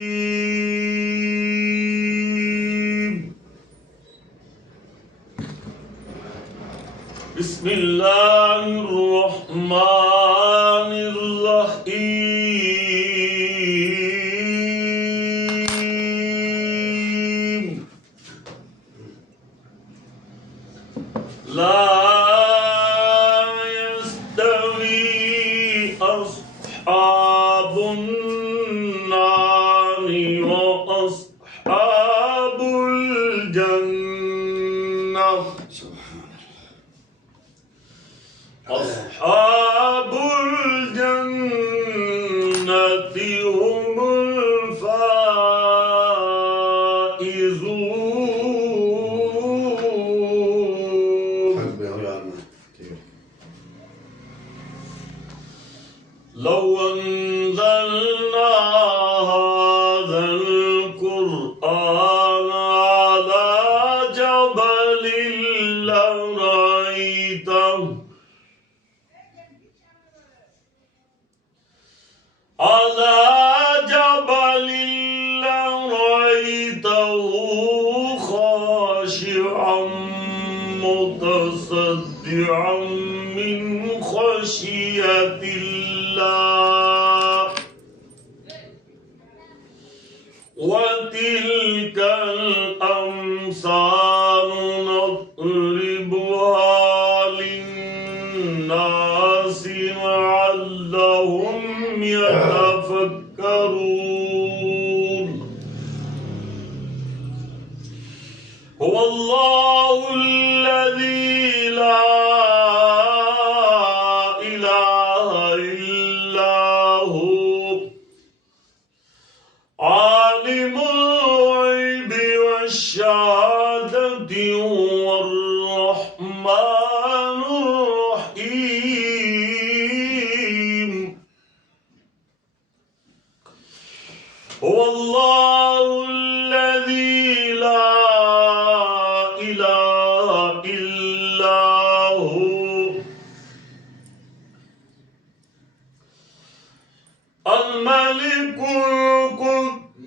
بسم الله الرحمن الرحيم لا يستوي أصحاب النار وأصحاب الجنة أصحاب الجنة هم الفائزون لو أنزلنا هذا القرآن على جبل لرأيته خاشعا متصدعا من خشية الله وتلك الأمثال نضربها للناس لعلهم يتفكرون هو الله الذي لا إله إلا هو عالم الغيب والشهادة هو الرحمن الرحيم هو الله الذي لا إله إلا هو الملك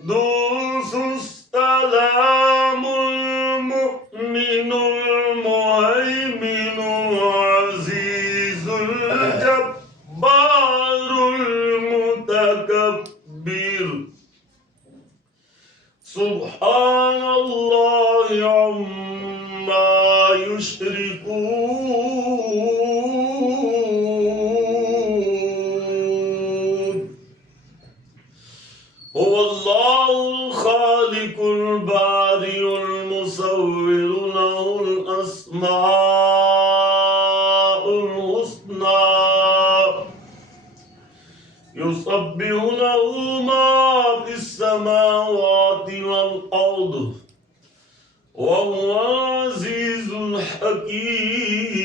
القدوس السلام المؤمن المهيمن العزيز الجبار المتكبر سبحان الله عما يشركون هو الله الخالق البارئ المصور له الأسماء الحسنى يسبح له ما في السماوات والأرض وهو العزيز الحكيم